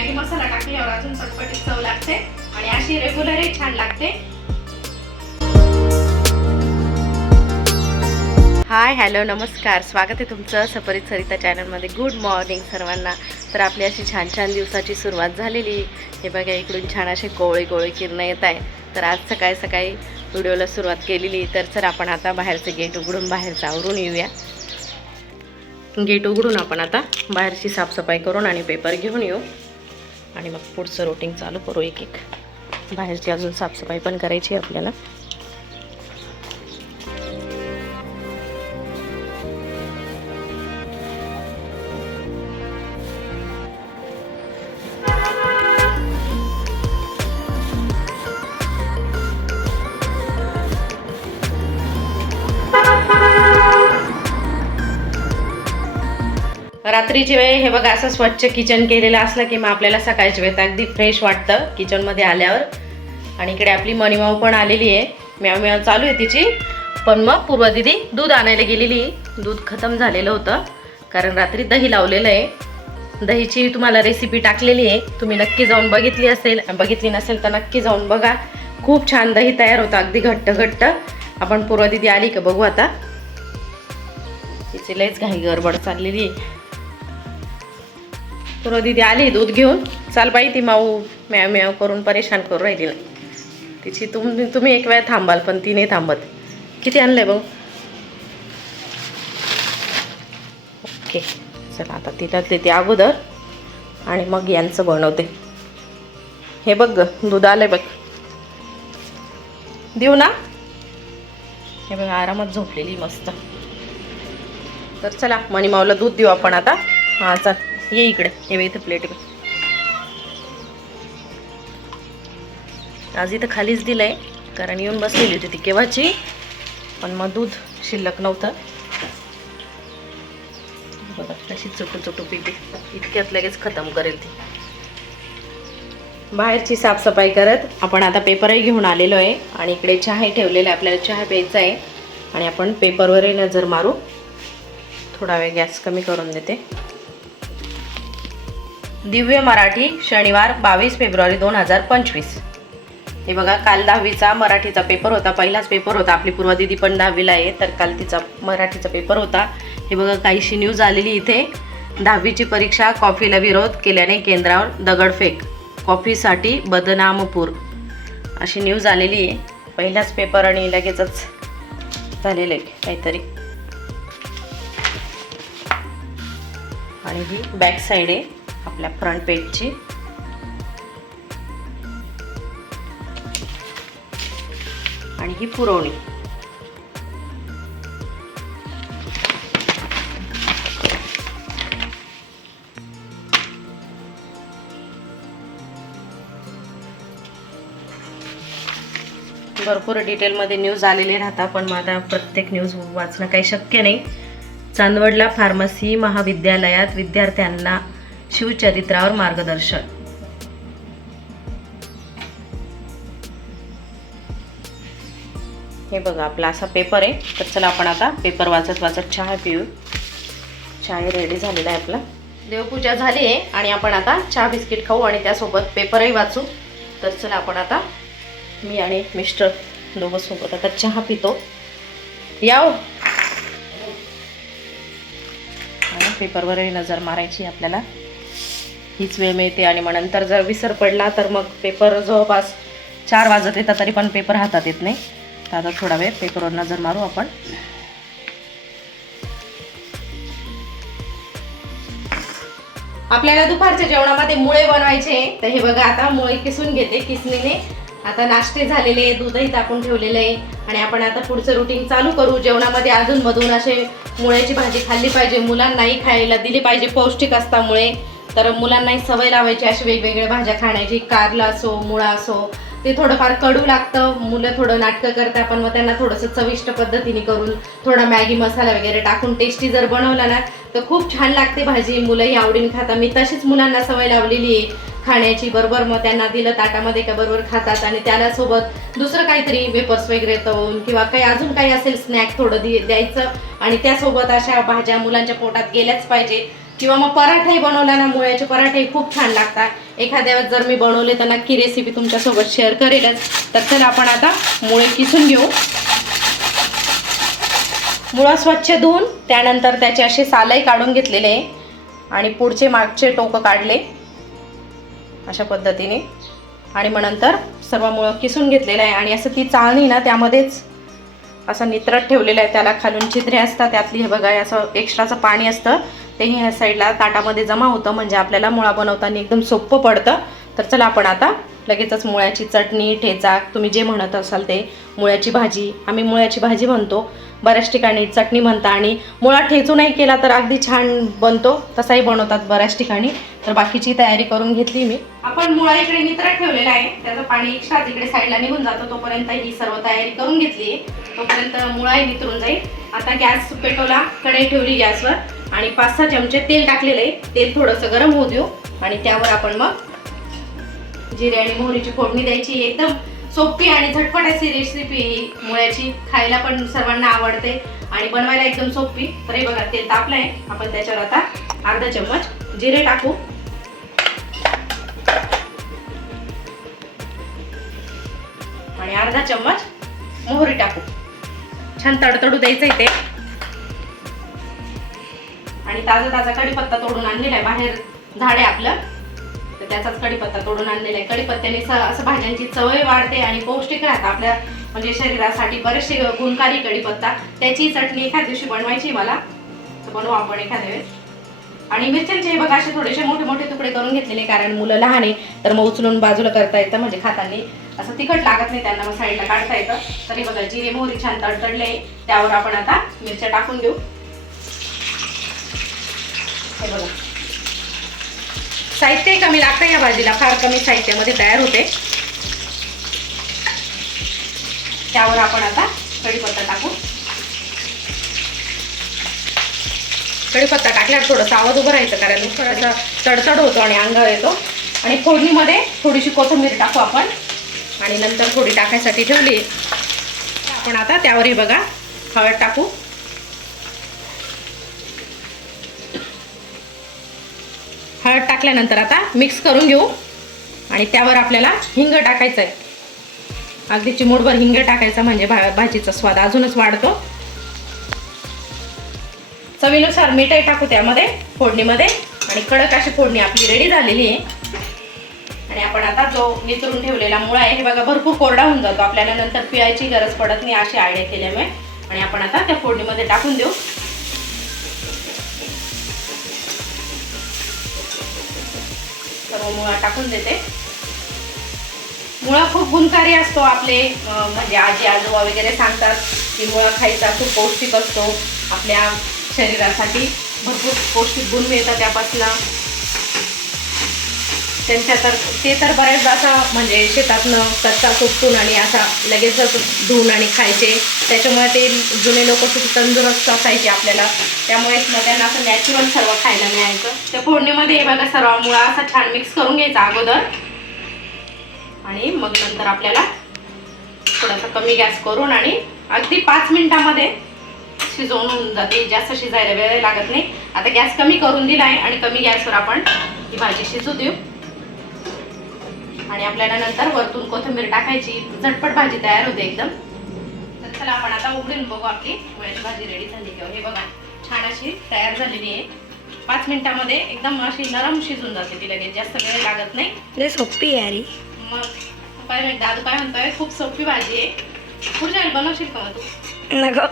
Maggi मसाला टाकल्यावर अजून चटपटीत चव लागते आणि अशी रेग्युलरही छान लागते. हाय हॅलो नमस्कार. स्वागत आहे तुमचं सपरित सरिता चॅनलमध्ये गुड मॉर्निंग सर्वांना. तर आपली अशी छान छान दिवसाची सुरुवात झालेली. हे बघा इकडून छान असे कोवळे कोवळे किरणं येत आहे तर आज सकाळी सकाळी व्हिडिओला सुरुवात केलेली. तर सर आपण आता बाहेरचं गेट उघडून बाहेरचं आवरून येऊया. गेट उघडून आपण आता बाहेरची साफसफाई करून आणि पेपर घेऊन येऊ. आणि मग पुढचं रोटिंग चालू करू एक एक बाहेरची अजून साफसफाई पण करायची आहे आपल्याला. रात्रीची वेळ हे बघा असं स्वच्छ किचन केलेलं असलं की मग आपल्याला सकाळची वेळ अगदी फ्रेश वाटतं किचनमध्ये आल्यावर. आणि इकडे आपली मणिमाऊ पण आलेली आहे. म्याव म्याव चालू आहे तिची. पण मग पूर्व दिदी दूध आणायला गेलेली. दूध खतम झालेलं होतं. कारण रात्री दही लावलेलं आहे. दहीची तुम्हाला रेसिपी टाकलेली आहे. तुम्ही नक्की जाऊन बघितली असेल. बघितली नसेल तर नक्की जाऊन बघा. खूप छान दही तयार होतं. अगदी घट्ट घट्ट. आपण पूर्व दिदी आली का बघू आता. तिची लयच घाई गडबड चाललेली आहे. पूर्व दिदी आली दूध घेऊन. चाल बाई ती माऊ म्याव म्याव करून परेशान करून राहिली. ना तिची तुम तुम्ही एक वेळ थांबाल पण ती नाही थांबत. किती आणलंय बघ ओके चला आता तिला देते अगोदर आणि मग यांचं बनवते. हे बघ ग दूध आलंय बघ. देऊ ना? हे बघ आरामात झोपलेली मस्त. तर चला मणिमाऊला दूध देऊ आपण आता. हां चल. ये इकडे. ये इथं प्लेट बघ. आज इथं खालीच दिलंय कारण येऊन बसलेली होती ती केव्हाची? पण मग दूध शिल्लक नव्हतं. बघा तशी चुटू चुटू पिते. इतक्यात लगेच खतम करेल ती. बाहेरची साफसफाई करत आपण आता पेपरही घेऊन आलेलो आहे आणि इकडे चहाही ठेवलेला आहे आपल्याला चहा प्यायचा आहे. आणि आपण पेपरवरही नजर मारू. थोडा वेळ गॅस कमी करून देते. दिव्य मराठी शनिवार बावीस फेब्रुवारी दोन हजार पंचवीस. हे बघा काल दहावीचा मराठीचा पेपर होता पहिलाच पेपर होता. आपली पूर्वा दिदी पण दहावीला आहे तर काल तिचा मराठीचा पेपर होता. हे बघा काहीशी न्यूज आलेली इथे. दहावीची परीक्षा कॉफीला विरोध केल्याने केंद्रावर दगडफेक. कॉफीसाठी बदनामपूर. अशी न्यूज आलेली आहे. पहिलाच पेपर आणि लगेचच झालेलं आहे काहीतरी. आणि ही बॅक साईड आहे. आपल्या फ्रंट पेजची आणि ही पुरवणी. भरपूर डिटेलमध्ये न्यूज आलेले राहतात पण माझा प्रत्येक न्यूज वाचणं काही शक्य नाही. चांदवडला फार्मसी महाविद्यालयात विद्यार्थ्यांना शिवचरित्रावर मार्गदर्शन. हे बघा आपला असा पेपर आहे. तर चला आपण आता पेपर वाचत वाचत चहा पिऊ. चहा रेडी झालेला आहे आपला. देवपूजा झाली आहे आणि आपण आता चहा बिस्किट खाऊ आणि त्यासोबत पेपरही वाचू. तर चला आपण आता मी आणि मिस्टर दोघं सोबत आता चहा पितो. याव पेपरवरही नजर मारायची आपल्याला. हीच वेळ मिळते आणि मग नंतर जर विसर पडला तर मग पेपर जवळपास चार वाजत येतात तरी पण पेपर हातात येत नाही. तर आता थोडा वेळ पेपरवर नजर मारू आपण. आपल्याला दुपारच्या जेवणामध्ये मुळे बनवायचे तर हे बघा आता मुळे किसून घेते किसणीने. आता नाश्ते झालेले दूधही टाकून ठेवलेलं आहे. आणि आपण आता पुढचं रुटीन चालू करू. जेवणामध्ये अजून मधून असे मुळ्याची भाजी खाल्ली पाहिजे मुलांनाही खायला दिली पाहिजे पौष्टिक असतामुळे. तर मुलांनाही सवय लावायची अशी वेगवेगळ्या भाज्या खाण्याची. कारला असो मुळा असो ते थोडंफार कडू लागतं. मुलं थोडं नाटकं करतात पण मग त्यांना थोडंसं चविष्ट पद्धतीने करून थोडा मॅगी मसाला वगैरे टाकून टेस्टी जर बनवला ना तर खूप छान लागते भाजी. मुलंही आवडीने खाता मी तशीच मुलांना सवय लावलेली आहे खाण्याची. बरोबर मग त्यांना दिलं ताटामध्ये का बरोबर खातात आणि त्याला सोबत दुसरं काहीतरी वेपर्स वगैरे तळून किंवा काही अजून काही असेल स्नॅक थोडं दि द्यायचं. आणि त्यासोबत अशा भाज्या मुलांच्या पोटात गेल्याच पाहिजे. किंवा मग पराठाही बनवला ना मुळ्याचे पराठेही खूप छान लागतात. एखाद्या वेळेस जर मी बनवले तर नक्की रेसिपी तुमच्यासोबत शेअर करेलच. तर चला आपण आता मुळे किसून घेऊ. मुळं स्वच्छ धुवून त्यानंतर त्याचे असे सालही काढून घेतलेले. आहे आणि पुढचे मागचे टोकं काढले. अशा पद्धतीने. आणि मग नंतर सर्व मुळं किसून घेतलेलं आहे. आणि असं ती चाळणी ना त्यामध्येच असं नित्रत ठेवलेलं आहे. त्याला खालून छिद्रे असतात. त्यातली हे बघा असं एक्स्ट्राचं पाणी असतं. तेही ह्या साईडला ताटामध्ये जमा होतं. म्हणजे आपल्याला मुळा बनवताना एकदम सोपं पडतं. तर चला आपण आता लगेचच मुळ्याची चटणी ठेचा तुम्ही जे म्हणत असाल ते. मुळ्याची भाजी आम्ही मुळ्याची भाजी म्हणतो. बऱ्याच ठिकाणी चटणी म्हणता आणि मुळा ठेचू नाही केला तर अगदी छान बनतो. तसाही बनवतात बऱ्याच ठिकाणी. तर बाकीची तयारी करून घेतली मी. आपण मुळा इकडे नितर ठेवलेला आहे. त्याचं पाणी एक्स्ट्रा इकडे साईडला निघून जातं. तोपर्यंत ही सर्व तयारी करून घेतली तोपर्यंत मुळाही नितरून जाईल. आता गॅस पेटवला. कढई ठेवली गॅसवर. आणि पाच सहा चमचे तेल टाकलेलं आहे. तेल थोडंसं गरम होऊ देऊ. आणि त्यावर आपण मग जिरे आणि मोहरीची फोडणी द्यायची एकदम सोपी आणि झटपट अशी रेसिपी ही मुळ्याची खायला पण सर्वांना आवडते आणि बनवायला एकदम सोपी. तर हे बघा तेल तापलंय. आपण त्याच्यावर आता अर्धा चम्मच जिरे टाकू. आणि अर्धा चम्मच मोहरी टाकू. छान तडतडू द्यायचं इथे आणि ताजा ताजा कढीपत्ता तोडून आणलेला आहे. बाहेर झाड आहे आपलं. तर त्याचाच कडीपत्ता तोडून आणलेला आहे. कढीपत्त्याने स असं भाज्यांची चवही वाढते आणि पौष्टिक राहतं. आपल्या म्हणजे शरीरासाठी बरेचसे गुणकारी कढीपत्ता. त्याची चटणी एखाद्या दिवशी बनवायची मला. तर बनवू आपण एखाद्या वेळेस. आणि मिरच्यांचे हे बघा असे थोडेसे मोठे मोठे तुकडे करून घेतलेले कारण मुलं लहान आहे तर मग उचलून बाजूला करता येतं म्हणजे खाताना. असं तिखट लागत नाही त्यांना मग साईडला काढता येतं. तरी बघा जिरे मोहरी छान तडतडले त्यावर आपण आता मिरच्या टाकून देऊ. हे बघा. साहित्य कमी लागतं या भाजीला फार कमी साहित्यामध्ये तयार होते. त्यावर आपण आता कढीपत्ता टाकू. कढीपत्ता टाकल्यावर थोडंसं आवाज उभं राहायचं कारण थोडासा तडतड होतो आणि अंगावर येतो. आणि फोडणीमध्ये थोडीशी कोथिंबीर टाकू आपण. आणि नंतर थोडी टाकायसाठी ठेवली. आपण आता त्यावरही बघा हळद टाकू. हळद टाकल्यानंतर आता मिक्स करून घेऊ. आणि त्यावर आपल्याला हिंग टाकायचं आहे अगदी चिमूटभर हिंग टाकायचा म्हणजे भा भाजीचा स्वाद अजूनच वाढतो. चवीनुसार मीठही टाकू त्यामध्ये फोडणीमध्ये. आणि कडक अशी फोडणी आपली रेडी झालेली आहे. आणि आपण आता जो निचरून ठेवलेला मुळा आहे हे बघा भरपूर कोरडा होऊन जातो. आपल्याला नंतर पिळायची गरज पडत नाही अशी आयडिया केल्यामुळे. आणि आपण आता त्या फोडणीमध्ये टाकून देऊ. हो, सर्व मुळा टाकून देते. मुळा खूप गुणकारी असतो आपले म्हणजे आजी आजोबा वगैरे सांगतात की मुळा खायचा खूप पौष्टिक असतो आपल्या शरीरासाठी. भरपूर पौष्टिक गुण मिळतात त्यापासून. त्यांच्या तर ते तर बऱ्याचदा असं म्हणजे शेतातनं कच्चा कुपटून आणि असा लगेचच धुवून आणि खायचे. त्याच्यामुळे ते जुने लोक खूप तंदुरुस्त असायचे आपल्याला. त्यामुळेच मग त्यांना असं नॅचरल सर्व खायला मिळायचं. त्या फोडणीमध्ये बघा सर्व मुळा असा छान मिक्स करून घ्यायचा अगोदर. आणि मग नंतर आपल्याला थोडासा कमी गॅस करून आणि अगदी पाच मिनिटामध्ये शिजवून होऊन जाते. जास्त शिजायला वेळ लागत नाही. आता गॅस कमी करून दिला आहे आणि कमी गॅसवर आपण ही भाजी शिजू देऊ. आणि आपल्याला नंतर वरतून कोथिंबीर टाकायची. झटपट भाजी तयार होते एकदम. तर चला आपण आता उघडून बघू आपली मुळ्याची भाजी रेडी झाली किंवा हे बघा छान अशी तयार झालेली आहे. पाच मिनिटामध्ये एकदम अशी नरम शिजून जाते ती लगेच. जास्त वेळ लागत नाही. सोपी आहे मग काय म्हणते दादू काय म्हणतोय खूप सोपी भाजी आहे. पुढच्या वेळी बनवशील का तू? नको.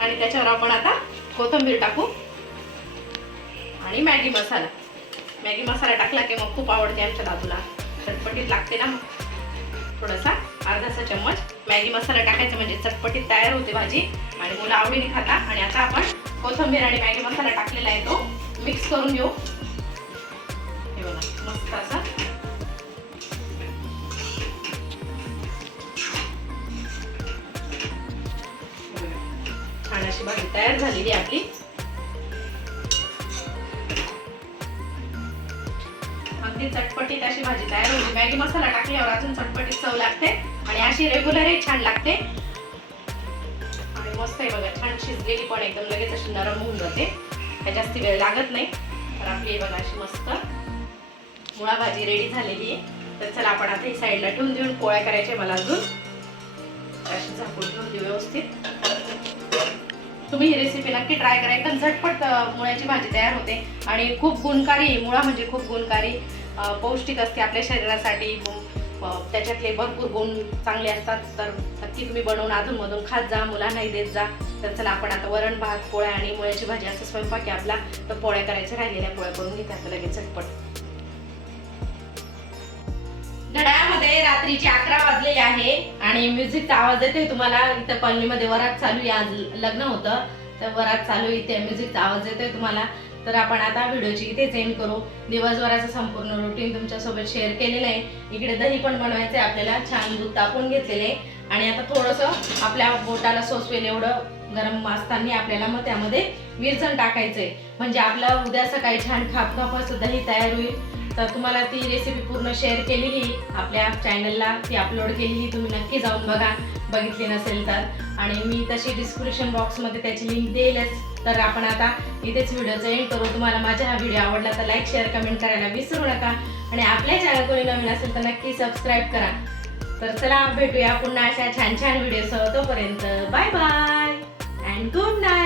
आणि त्याच्यावर आपण आता कोथिंबीर टाकू. आणि मॅगी मसाला. मॅगी मसाला टाकला की मग खूप आवडते आमच्या दादूला. चटपटीत लागते ना मग. थोडासा अर्धासा चम्मच. मॅगी मसाला टाकायचा म्हणजे चटपटीत तयार होते भाजी. आणि मुलं आवडीने खाता. आणि आता आपण कोथिंबीर आणि मॅगी मसाला टाकलेला आहे तो. मिक्स करून घेऊ. हे बघा मस्त असा. छान अशी भाजी तयार झालेली आहे आपली. अगदी चटपटीत अशी भाजी तयार होती मॅगी मसाला टाकल्यावर अजून चटपटीत चव लागते. आणि अशी रेग्युलरही छान लागते. आणि मस्त आहे बघा छान शिजलेली पण एकदम लगेच अशी नरम होऊन जाते. काय जास्ती वेळ लागत नाही. तर आपली बघा अशी मस्त. मुळा भाजी रेडी झालेली आहे. तर चला आपण आता ही साईडला ठेवून देऊन पोळ्या करायच्या मला अजून. अशी झाकून ठेवून देऊ व्यवस्थित. तुम्ही ही रेसिपी नक्की ट्राय करा. एकदम झटपट मुळ्याची भाजी तयार होते. आणि खूप गुणकारी मुळा म्हणजे खूप गुणकारी. पौष्टिक असते आपल्या शरीरासाठी. त्याच्यातले भरपूर गुण चांगले असतात. तर नक्की तुम्ही बनवून अधूनमधून खात जा मुलांनाही देत जा. तर चला आपण आता वरण भात पोळ्या आणि मुळ्याची भाजी असं स्वयंपाक आहे आपला. तर पोळ्या करायच्या राहिलेल्या पोळ्या करून घेते आता लगेच झटपट. घड्याळामध्ये रात्रीचे अकरा वाजलेले आहे आणि म्युझिकचा आवाज येतोय तुम्हाला. इथं कॉलनीमध्ये वरात चालू आहे. आज लग्न होतं. तर वरात चालू इथे म्युझिकचा आवाज येतोय तुम्हाला. तर आपण आता व्हिडिओची इथेच एंड करू. दिवसभराचं संपूर्ण रुटीन तुमच्यासोबत शेअर केलेलं आहे. इकडे दही पण बनवायचं आहे आपल्याला छान दूध तापून घेतलेलं आहे. आणि आता थोडंसं आपल्या बोटाला सोसवेल एवढं गरम असताना आपल्याला मग त्यामध्ये विरचण टाकायचंय. म्हणजे आपलं उद्या सकाळी छान खाप खाप असं दही तयार होईल. तर तुम्हाला ती रेसिपी पूर्ण शेअर केलेली आपल्या चॅनलला ती अपलोड केलेली तुम्ही नक्की जाऊन बघा. बघितली नसेल तर. आणि मी तशी डिस्क्रिप्शन बॉक्समध्ये त्याची लिंक देईलच. तर आपण आता इथेच व्हिडिओचं एंड करू. तुम्हाला माझा हा व्हिडिओ आवडला तर लाईक शेअर कमेंट करायला विसरू नका. आणि आपल्या चॅनल कोणी नवीन असेल तर नक्की सबस्क्राईब करा. तर चला भेटूया पुन्हा अशा छान छान व्हिडिओसह तोपर्यंत. बाय बाय अँड गुड नाई